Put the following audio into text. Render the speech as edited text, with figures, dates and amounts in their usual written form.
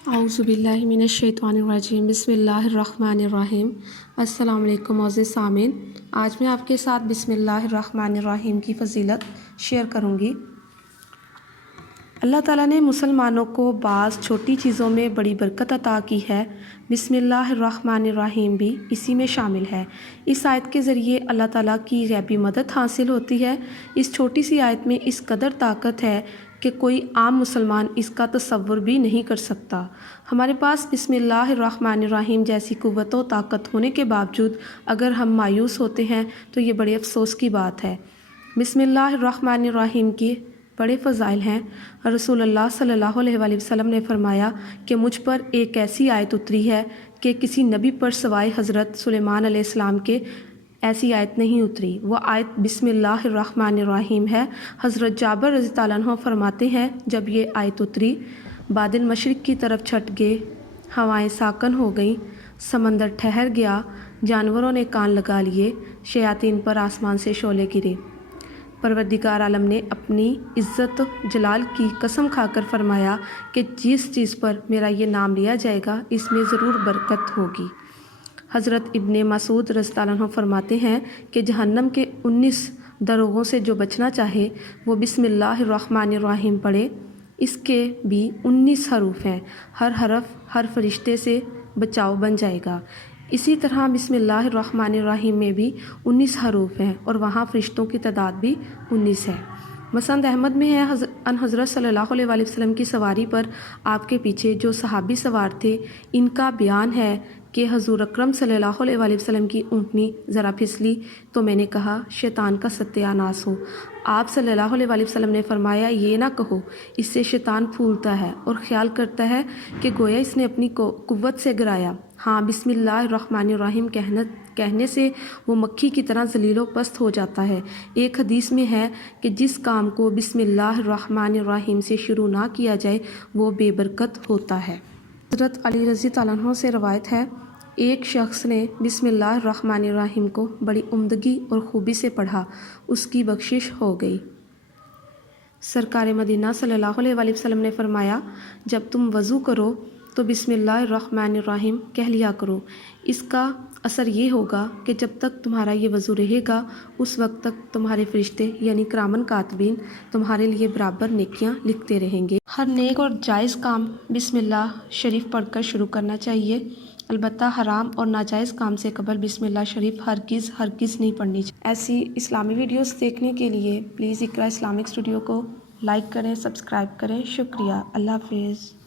औज़ुबिल्लाहि मिनश्शैतानिर्रजीम बिस्मिल्लाहिर्रहमानिर्रहीम। अस्सलाम वालेकुम मोअज़्ज़िज़ सामीन, आज मैं आपके साथ बिस्मिल्लाहिर्रहमानिर्रहीम की फ़जीलत शेयर करूँगी। अल्लाह ताला ने मुसलमानों को बाज़ छोटी चीज़ों में बड़ी बरकत अता की है। बिस्मिल्लाहिर्रहमानिर्रहीम भी इसी में शामिल है। इस आयत के ज़रिए अल्लाह ताला की गैबी मदद हासिल होती है। इस छोटी सी आयत में इस कदर ताकत है कि कोई आम मुसलमान इसका तसव्वुर भी नहीं कर सकता। हमारे पास बिस्मिल्लाहिर्रहमानिर्रहीम जैसी क़ुव्वत व ताकत होने के बावजूद अगर हम मायूस होते हैं तो ये बड़े अफ़सोस की बात है। बिस्मिल्लाहिर्रहमानिर्रहीम की बड़े फ़ज़ाइल हैं। रसूलुल्लाह सल्लल्लाहु अलैहि वसल्लम ने फ़रमाया कि मुझ पर एक ऐसी आयत उतरी है कि किसी नबी पर सवाए हज़रत सुलेमान अलैहिस्सलाम के ऐसी आयत नहीं उतरी। वो आयत बिस्मिल्लाहिर्रहमानिर्रहीम है। हज़रत जाबिर रज़ियल्लाहु अन्हु फरमाते हैं, जब ये आयत उतरी, बादल मशरिक़ की तरफ छट गए, हवाएं साकन हो गईं, समंदर ठहर गया, जानवरों ने कान लगा लिए, शयातीन पर आसमान से शोले गिरे। परवरदिगार आलम ने अपनी इज़्ज़त जलाल की कसम खाकर फरमाया कि जिस चीज़ पर मेरा ये नाम लिया जाएगा इसमें ज़रूर बरकत होगी। हज़रत इब्ने मसूद रज़ियल्लाहु अन्हु फरमाते हैं कि जहन्नम के 19 दरोगों से जो बचना चाहे वो बिस्मिल्लाहिर्रहमानिर्रहीम पढ़े। इसके भी 19 हरूफ हैं, हर हरफ हर फरिश्ते से बचाव बन जाएगा। इसी तरह बिस्मिल्लाहिर्रहमानिर्रहीम में भी 19 हरूफ हैं और वहाँ फरिश्तों की तादाद भी 19 है। मसंद अहमद में है हज़रत सल्लल्लाहु अलैहि वसल्लम की सवारी पर आपके पीछे जो सहाबी सवार थे, इनका बयान है कि हज़ूर अकरम सल्लल्लाहु अलैहि वसल्लम की ऊँटनी ज़रा फिसली तो मैंने कहा शैतान का सत्यानाश हो। आप सल्लल्लाहु अलैहि वसल्लम ने फरमाया, ये ना कहो, इससे शैतान फूलता है और ख़्याल करता है कि गोया इसने अपनी कुव्वत से गिराया। हाँ, बिस्मिल्लाहिर्रहमानिर्रहीम कहने से वो मक्खी की तरह ज़लीलो पस्त हो जाता है। एक हदीस में है कि जिस काम को बिस्मिल्लाहिर्रहमानिर्रहीम से शुरू ना किया जाए वो बेबरकत होता है। हज़रत अली रज़ियल्लाहु अन्हु से रवायत है, एक शख्स ने बिस्मिल्लाहिर्रहमानिर्रहीम को बड़ी उम्दगी और ख़ूबी से पढ़ा, उसकी बख्शिश हो गई। सरकार मदीना सल्लल्लाहु अलैहि वसल्लम ने फरमाया, जब तुम वज़ू करो तो बिस्मिल्लाहिर्रहमानिर्रहीम कह लिया करो। इसका असर ये होगा कि जब तक तुम्हारा ये वज़ू रहेगा उस वक्त तक तुम्हारे फरिश्ते यानी किरामन कातबीन तुम्हारे लिए बराबर नेकियां लिखते रहेंगे। हर नेक और जायज़ काम बिस्मिल्लाह शरीफ पढ़कर शुरू करना चाहिए। अलबत्ता हराम और नाजायज़ काम से कबल बिस्मिल्लाह शरीफ हरगिज़ नहीं पढ़नी चाहिए। ऐसी इस्लामी वीडियोस देखने के लिए प्लीज़ इकरा इस्लामिक स्टूडियो को लाइक करें, सब्सक्राइब करें। शुक्रिया। अल्लाह हाफ़िज़।